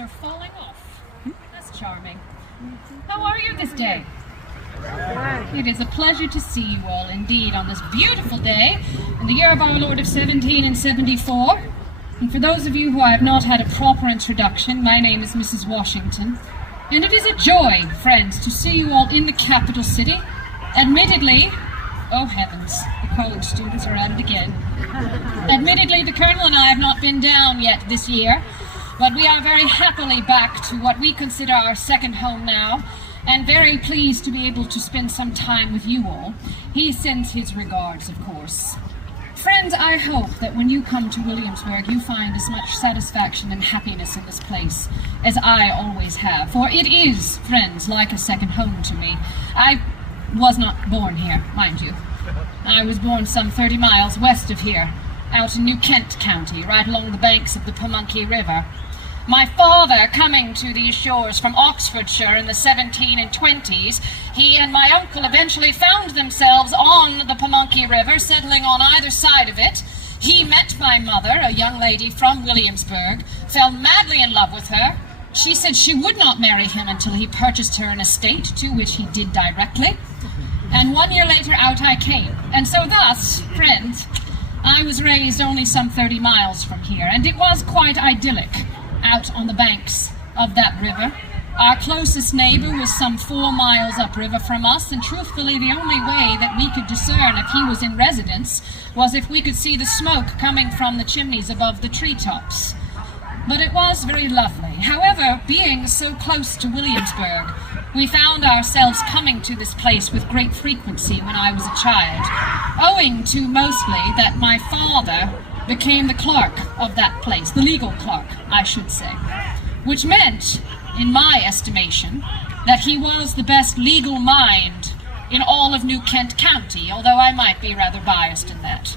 are falling off. That's charming. How are you this day? It is a pleasure to see you all indeed on this beautiful day in the year of our Lord of 1774. And for those of you who I have not had a proper introduction, my name is Mrs. Washington, and it is a joy, friends, to see you all in the capital city. Admittedly, oh heavens, the college students are at it again. Admittedly, the Colonel and I have not been down yet this year, but we are very happily back to what we consider our second home now, and very pleased to be able to spend some time with you all. He sends his regards, of course. Friends, I hope that when you come to Williamsburg, you find as much satisfaction and happiness in this place as I always have. For it is, friends, like a second home to me. I was not born here, mind you. I was born some 30 miles west of here, out in New Kent County, right along the banks of the Pamunkey River. My father, coming to these shores from Oxfordshire in the 1720s, he and my uncle eventually found themselves on the Pamunkey River, settling on either side of it. He met my mother, a young lady from Williamsburg, fell madly in love with her. She said she would not marry him until he purchased her an estate, to which he did directly. And 1 year later, out I came. And so thus, friends, I was raised only some 30 miles from here, and it was quite idyllic out on the banks of that river. Our closest neighbor was some 4 miles upriver from us, and truthfully the only way that we could discern if he was in residence was if we could see the smoke coming from the chimneys above the treetops. But it was very lovely. However, being so close to Williamsburg, we found ourselves coming to this place with great frequency when I was a child, owing to mostly that my father became the clerk of that place, the legal clerk, I should say, which meant, in my estimation, that he was the best legal mind in all of New Kent County, although I might be rather biased in that.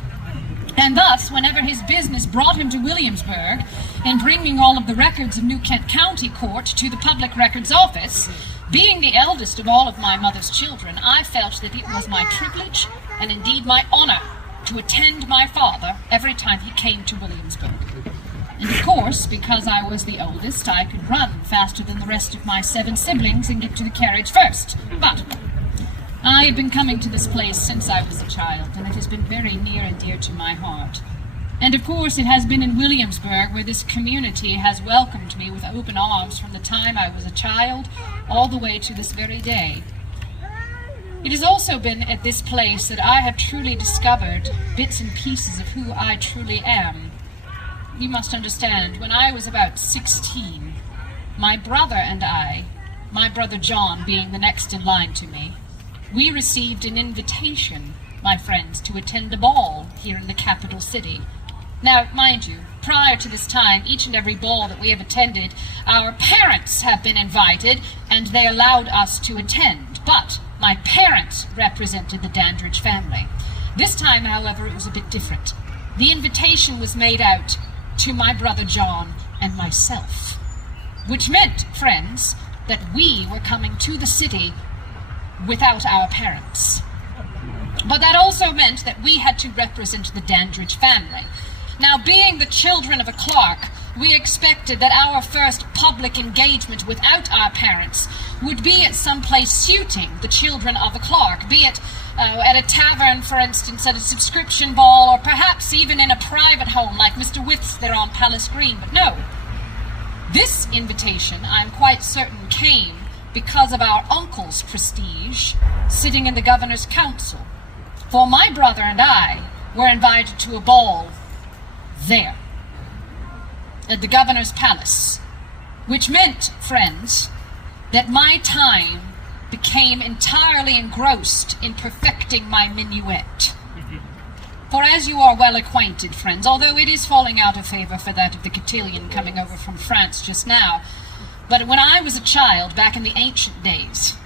And thus, whenever his business brought him to Williamsburg, in bringing all of the records of New Kent County Court to the Public Records Office, being the eldest of all of my mother's children, I felt that it was my privilege, and indeed my honor, to attend my father every time he came to Williamsburg. And of course, because I was the oldest, I could run faster than the rest of my 7 siblings and get to the carriage first. But I have been coming to this place since I was a child, and it has been very near and dear to my heart. And of course, it has been in Williamsburg where this community has welcomed me with open arms from the time I was a child all the way to this very day. It has also been at this place that I have truly discovered bits and pieces of who I truly am. You must understand, when I was about 16, my brother and I, my brother John being the next in line to me, we received an invitation, my friends, to attend a ball here in the capital city. Now, mind you, prior to this time, each and every ball that we have attended, our parents have been invited, and they allowed us to attend. But my parents represented the Dandridge family. This time, however, it was a bit different. The invitation was made out to my brother John and myself, which meant, friends, that we were coming to the city without our parents. But that also meant that we had to represent the Dandridge family. Now, being the children of a clerk, we expected that our first public engagement without our parents would be at some place suiting the children of a clerk, be it at a tavern, for instance, at a subscription ball, or perhaps even in a private home like Mr. With's there on Palace Green. But no, this invitation, I'm quite certain, came because of our uncle's prestige sitting in the governor's council. For my brother and I were invited to a ball there, at the governor's palace, which meant, friends, that my time became entirely engrossed in perfecting my minuet. For as you are well acquainted, friends, although it is falling out of favor for that of the cotillion coming over from France just now, but when I was a child, back in the ancient days,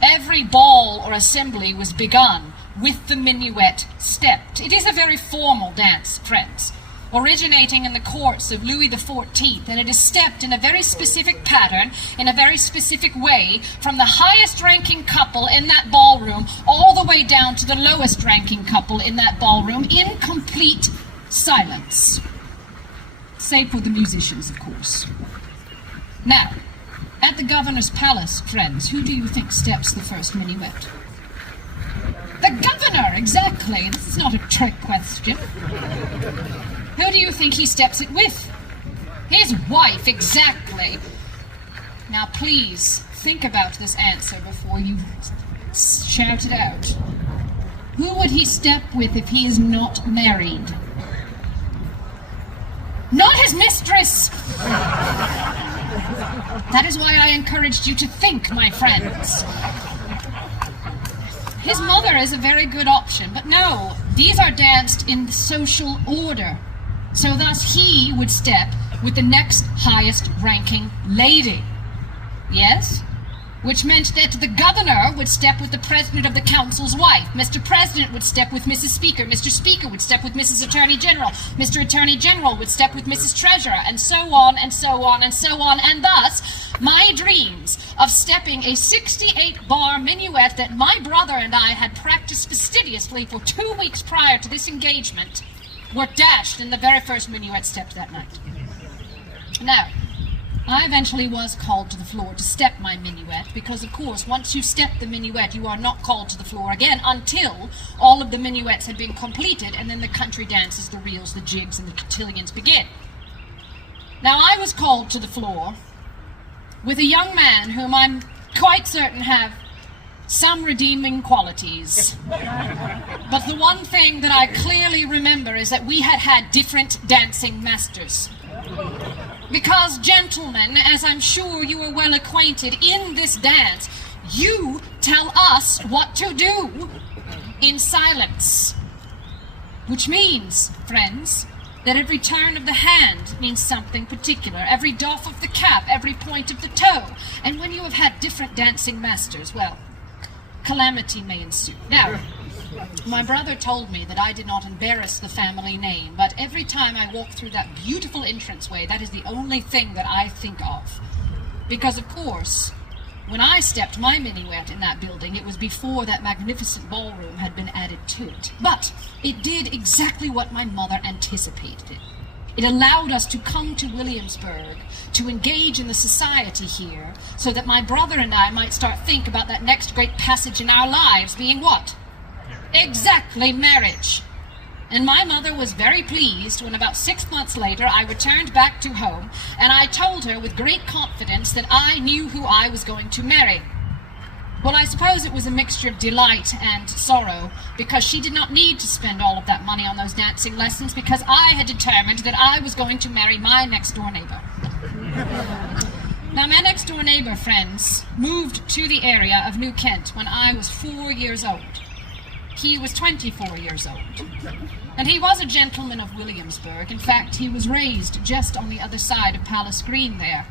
every ball or assembly was begun with the minuet stepped. It is a very formal dance, friends, originating in the courts of Louis XIV, and it is stepped in a very specific pattern, in a very specific way, from the highest ranking couple in that ballroom all the way down to the lowest ranking couple in that ballroom, in complete silence. Save for the musicians, of course. Now, at the governor's palace, friends, who do you think steps the first minuet? The governor, exactly. This is not a trick question. Who do you think he steps it with? His wife, exactly. Now, please, think about this answer before you shout it out. Who would he step with if he is not married? Not his mistress! That is why I encouraged you to think, my friends. His mother is a very good option, but no, these are danced in social order. So thus he would step with the next highest ranking lady. Yes? Which meant that the governor would step with the president of the council's wife. Mr. President would step with Mrs. Speaker. Mr. Speaker would step with Mrs. Attorney General. Mr. Attorney General would step with Mrs. Treasurer, and so on, and so on, and so on. And thus, my dreams of stepping a 68-bar minuet that my brother and I had practiced fastidiously for 2 weeks prior to this engagement were dashed in the very first minuet stepped that night. Now, I eventually was called to the floor to step my minuet because, of course, once you step the minuet, you are not called to the floor again until all of the minuets had been completed, and then the country dances, the reels, the jigs, and the cotillions begin. Now, I was called to the floor with a young man whom I'm quite certain have some redeeming qualities. But the one thing that I clearly remember is that we had had different dancing masters. Because, gentlemen, as I'm sure you are well acquainted, in this dance, you tell us what to do in silence. Which means, friends, that every turn of the hand means something particular, every doff of the cap, every point of the toe. And when you have had different dancing masters, well, calamity may ensue. Now, my brother told me that I did not embarrass the family name, but every time I walk through that beautiful entranceway, that is the only thing that I think of. Because, of course, when I stepped my minuet in that building, it was before that magnificent ballroom had been added to it. But it did exactly what my mother anticipated. It allowed us to come to Williamsburg, to engage in the society here, so that my brother and I might start think about that next great passage in our lives being what? Exactly, marriage. And my mother was very pleased when about 6 months later I returned back to home, and I told her with great confidence that I knew who I was going to marry. Well, I suppose it was a mixture of delight and sorrow, because she did not need to spend all of that money on those dancing lessons, because I had determined that I was going to marry my next-door neighbor. Now, my next-door neighbor, friends, moved to the area of New Kent when I was 4 years old. He was 24 years old, and he was a gentleman of Williamsburg. In fact, he was raised just on the other side of Palace Green there.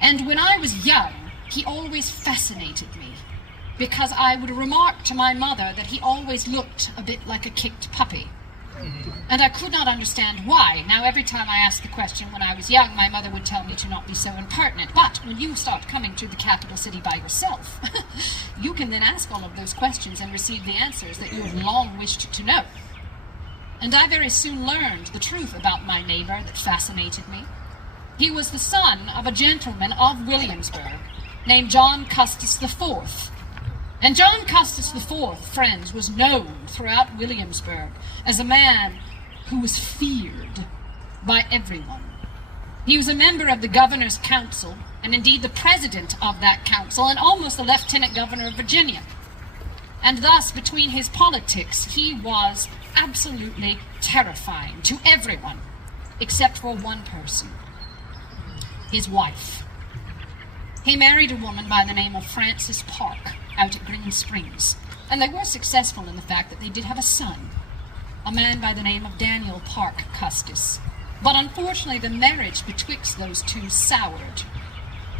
And when I was young, he always fascinated me, because I would remark to my mother that he always looked a bit like a kicked puppy. And I could not understand why. Now, every time I asked the question when I was young, my mother would tell me to not be so impertinent. But when you start coming to the capital city by yourself, you can then ask all of those questions and receive the answers that you have long wished to know. And I very soon learned the truth about my neighbor that fascinated me. He was the son of a gentleman of Williamsburg named John Custis IV. And John Custis IV, friends, was known throughout Williamsburg as a man who was feared by everyone. He was a member of the governor's council, and indeed the president of that council, and almost the lieutenant governor of Virginia. And thus, between his politics, he was absolutely terrifying to everyone, except for one person, his wife. He married a woman by the name of Frances Park out at Green Springs, and they were successful in the fact that they did have a son, a man by the name of Daniel Park Custis. But unfortunately, the marriage betwixt those two soured,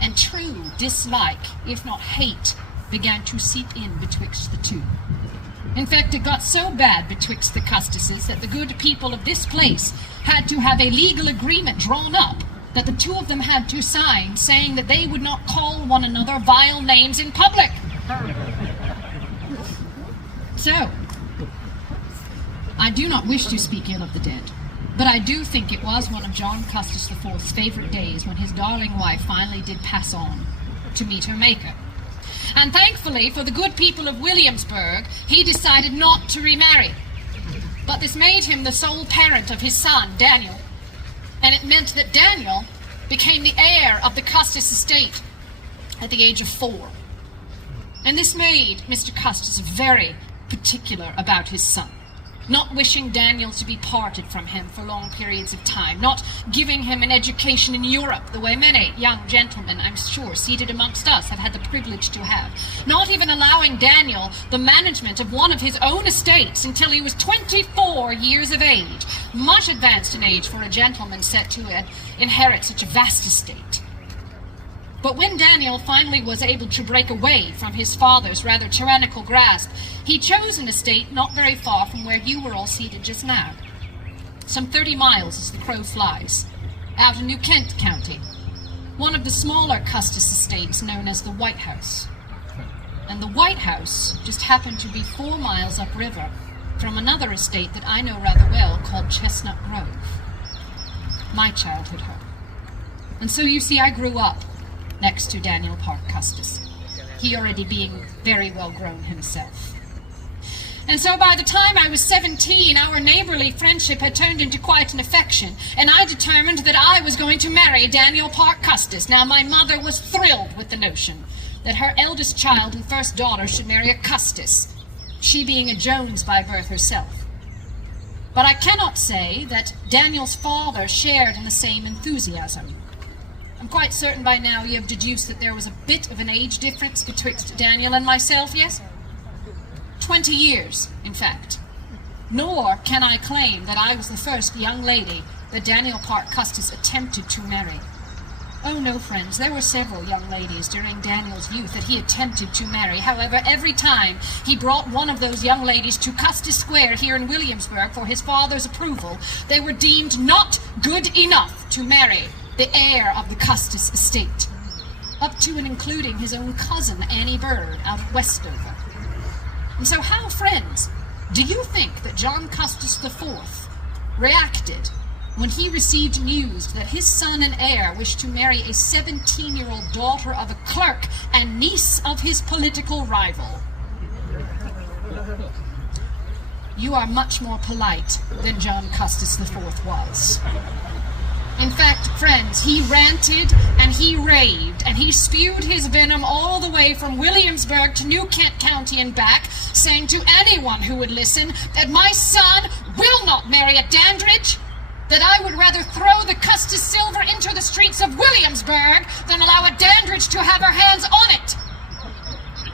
and true dislike, if not hate, began to seep in betwixt the two. In fact, it got so bad betwixt the Custises that the good people of this place had to have a legal agreement drawn up that the two of them had to sign, saying that they would not call one another vile names in public. So, I do not wish to speak ill of the dead, But I do think it was one of John Custis IV's favorite days when his darling wife finally did pass on to meet her maker. And thankfully for the good people of Williamsburg, he decided not to remarry. But this made him the sole parent of his son, Daniel. And it meant that Daniel became the heir of the Custis estate at the age of 4. And this made Mr. Custis very particular about his son, not wishing Daniel to be parted from him for long periods of time, not giving him an education in Europe the way many young gentlemen, I'm sure, seated amongst us have had the privilege to have, not even allowing Daniel the management of one of his own estates until he was 24 years of age, much advanced in age for a gentleman set to inherit such a vast estate. But when Daniel finally was able to break away from his father's rather tyrannical grasp, he chose an estate not very far from where you were all seated just now. Some 30 miles as the crow flies, out in New Kent County, one of the smaller Custis estates known as the White House. And the White House just happened to be 4 miles upriver from another estate that I know rather well called Chestnut Grove, my childhood home. And so you see, I grew up next to Daniel Parke Custis, he already being very well grown himself. And so by the time I was 17, our neighborly friendship had turned into quite an affection, and I determined that I was going to marry Daniel Parke Custis. Now, my mother was thrilled with the notion that her eldest child and first daughter should marry a Custis, she being a Jones by birth herself. But I cannot say that Daniel's father shared in the same enthusiasm. I'm quite certain by now you have deduced that there was a bit of an age difference betwixt Daniel and myself, yes? 20 years, in fact. Nor can I claim that I was the first young lady that Daniel Parke Custis attempted to marry. Oh no, friends, there were several young ladies during Daniel's youth that he attempted to marry. However, every time he brought one of those young ladies to Custis Square here in Williamsburg for his father's approval, they were deemed not good enough to marry the heir of the Custis estate, up to and including his own cousin, Annie Bird, out of Westover. And so how, friends, do you think that John Custis IV reacted when he received news that his son and heir wished to marry a 17-year-old daughter of a clerk and niece of his political rival? You are much more polite than John Custis IV was. In fact, friends, he ranted and he raved and he spewed his venom all the way from Williamsburg to New Kent County and back, saying to anyone who would listen that my son will not marry a Dandridge, that I would rather throw the Custis silver into the streets of Williamsburg than allow a Dandridge to have her hands on it.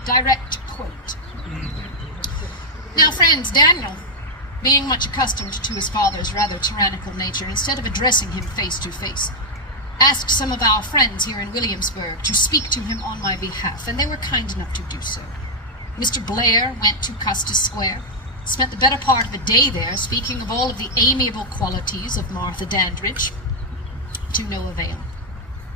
Direct quote. Now, friends, Daniel, being much accustomed to his father's rather tyrannical nature, instead of addressing him face to face, asked some of our friends here in Williamsburg to speak to him on my behalf, and they were kind enough to do so. Mr. Blair went to Custis Square, spent the better part of a day there speaking of all of the amiable qualities of Martha Dandridge, to no avail.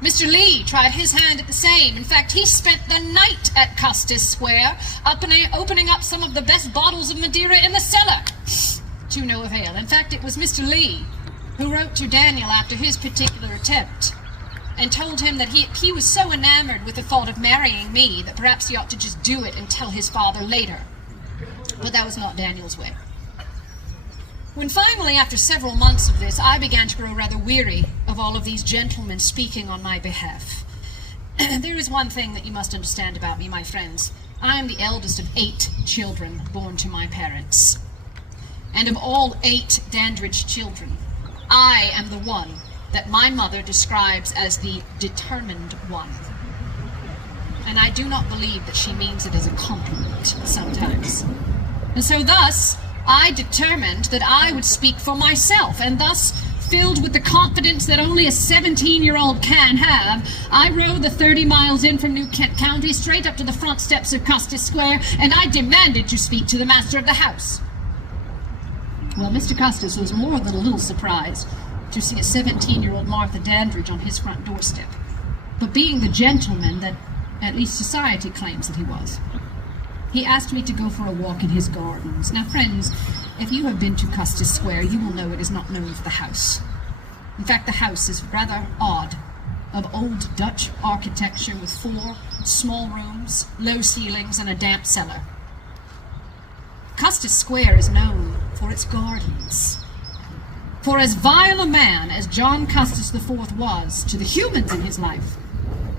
Mr. Lee tried his hand at the same. In fact, he spent the night at Custis Square, opening up some of the best bottles of Madeira in the cellar, to no avail. In fact, it was Mr. Lee who wrote to Daniel after his particular attempt and told him that he was so enamored with the thought of marrying me that perhaps he ought to just do it and tell his father later. But that was not Daniel's way. When finally, after several months of this, I began to grow rather weary of all of these gentlemen speaking on my behalf. There is one thing that you must understand about me, my friends. I am the eldest of 8 children born to my parents. And of all 8 Dandridge children, I am the one that my mother describes as the determined one. And I do not believe that she means it as a compliment sometimes. And so thus, I determined that I would speak for myself, and thus, filled with the confidence that only a 17-year-old can have, I rode the 30 miles in from New Kent County straight up to the front steps of Custis Square, and I demanded to speak to the master of the house. Well, Mr. Custis was more than a little surprised to see a 17-year-old Martha Dandridge on his front doorstep. But being the gentleman that at least society claims that he was, he asked me to go for a walk in his gardens. Now, friends, If you have been to Custis Square, you will know it is not known for the house. In fact, the house is rather odd, of old Dutch architecture with 4 small rooms, low ceilings, and a damp cellar. Custis Square is known for its gardens. For as vile a man as John Custis IV was to the humans in his life,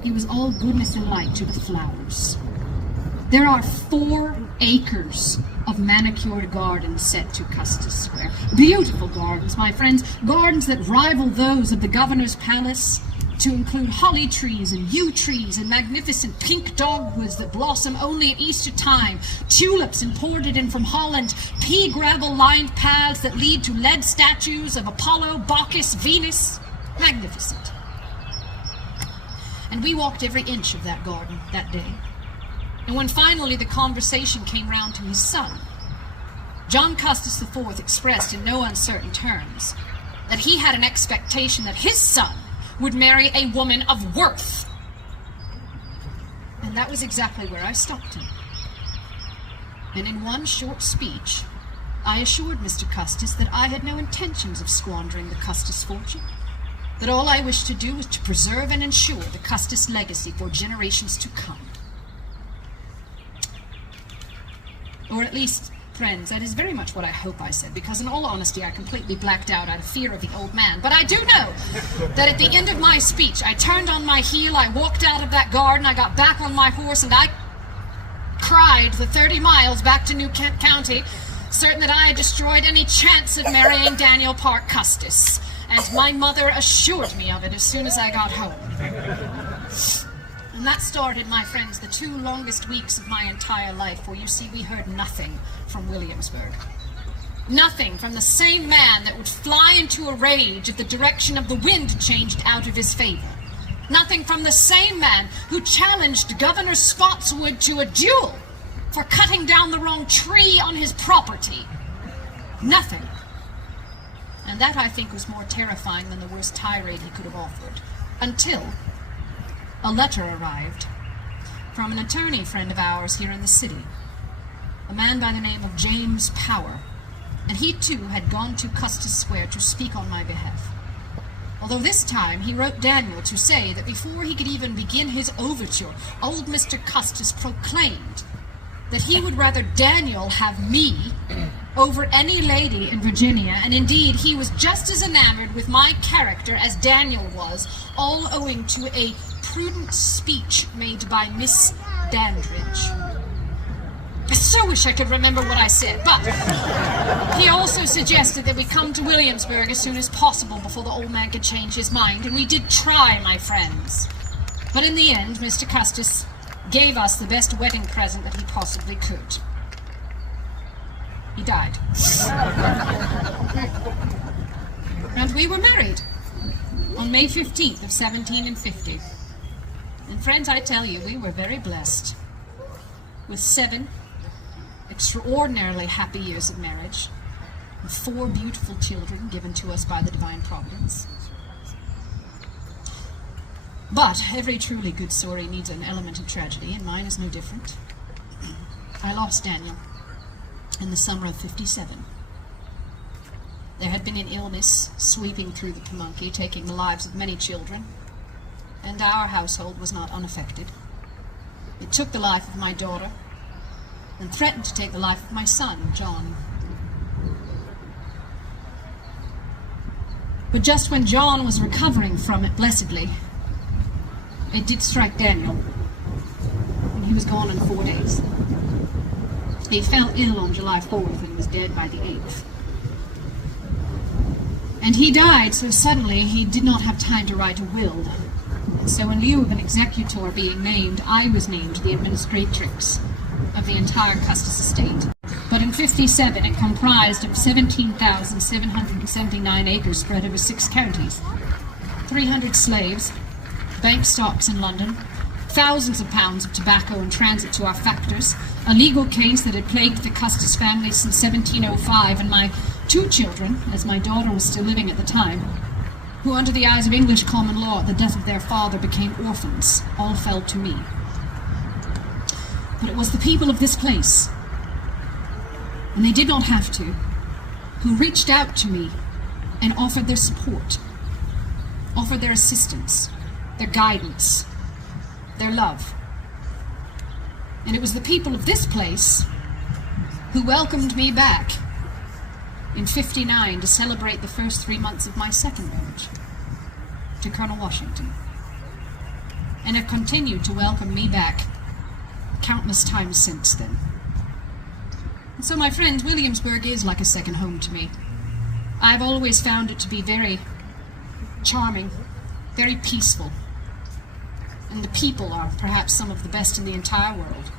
he was all goodness and light to the flowers. There are 4 acres of manicured gardens set to Custis Square. Beautiful gardens, my friends, gardens that rival those of the governor's palace, to include holly trees and yew trees and magnificent pink dogwoods that blossom only at Easter time, tulips imported in from Holland, pea gravel lined paths that lead to lead statues of Apollo, Bacchus, Venus. Magnificent. And we walked every inch of that garden that day. And when finally the conversation came round to his son, John Custis IV expressed in no uncertain terms that he had an expectation that his son would marry a woman of worth. And that was exactly where I stopped him. And in one short speech, I assured Mr. Custis that I had no intentions of squandering the Custis fortune, that all I wished to do was to preserve and ensure the Custis legacy for generations to come. Or at least, friends, that is very much what I hope I said, because in all honesty, I completely blacked out of fear of the old man. But I do know that at the end of my speech, I turned on my heel, I walked out of that garden, I got back on my horse, and I cried the 30 miles back to New Kent County, certain that I had destroyed any chance of marrying Daniel Parke Custis. And my mother assured me of it as soon as I got home. And that started, my friends, the 2 longest weeks of my entire life, for you see, we heard nothing from Williamsburg. Nothing from the same man that would fly into a rage if the direction of the wind changed out of his favor. Nothing from the same man who challenged Governor Spotswood to a duel for cutting down the wrong tree on his property. Nothing. And that, I think, was more terrifying than the worst tirade he could have offered. Until a letter arrived from an attorney friend of ours here in the city, a man by the name of James Power, and he too had gone to Custis Square to speak on my behalf. Although this time he wrote Daniel to say that before he could even begin his overture, old Mr. Custis proclaimed that he would rather Daniel have me over any lady in Virginia, and indeed he was just as enamored with my character as Daniel was, all owing to a prudent speech made by Miss Dandridge. I so wish I could remember what I said, but he also suggested that we come to Williamsburg as soon as possible before the old man could change his mind, and we did try, my friends. But in the end, Mr. Custis gave us the best wedding present that he possibly could. He died. And we were married on May 15th of 1750. And friends, I tell you, we were very blessed with 7 extraordinarily happy years of marriage, with 4 beautiful children given to us by the divine providence. But every truly good story needs an element of tragedy, and mine is no different. I lost Daniel in the summer of '57. There had been an illness sweeping through the Pamunkey, taking the lives of many children, and our household was not unaffected. It took the life of my daughter, and threatened to take the life of my son, John. But just when John was recovering from it blessedly, it did strike Daniel, and he was gone in 4 days. He fell ill on July 4th and was dead by the 8th. And he died so suddenly he did not have time to write a will. And so in lieu of an executor being named, I was named the administratrix of the entire Custis estate. But in '57 it comprised of 17,779 acres spread over 6 counties, 300 slaves, bank stocks in London, thousands of pounds of tobacco in transit to our factors, a legal case that had plagued the Custis family since 1705, and my 2 children, as my daughter was still living at the time, who under the eyes of English common law at the death of their father became orphans, all fell to me. But it was the people of this place, and they did not have to, who reached out to me and offered their support, offered their assistance, their guidance, their love. And it was the people of this place who welcomed me back in '59 to celebrate the first 3 months of my second marriage to Colonel Washington, and have continued to welcome me back countless times since then. And so, my friends, Williamsburg is like a second home to me. I've always found it to be very charming, very peaceful, and the people are perhaps some of the best in the entire world.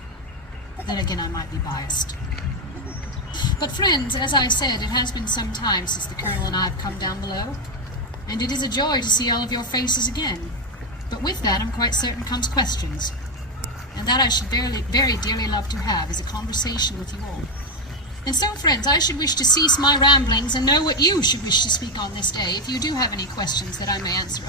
But then again, I might be biased. But friends, as I said, it has been some time since the Colonel and I have come down below, and it is a joy to see all of your faces again. But with that, I'm quite certain comes questions, and that I should very dearly love to have is a conversation with you all. And so, friends, I should wish to cease my ramblings and know what you should wish to speak on this day. If you do have any questions that I may answer of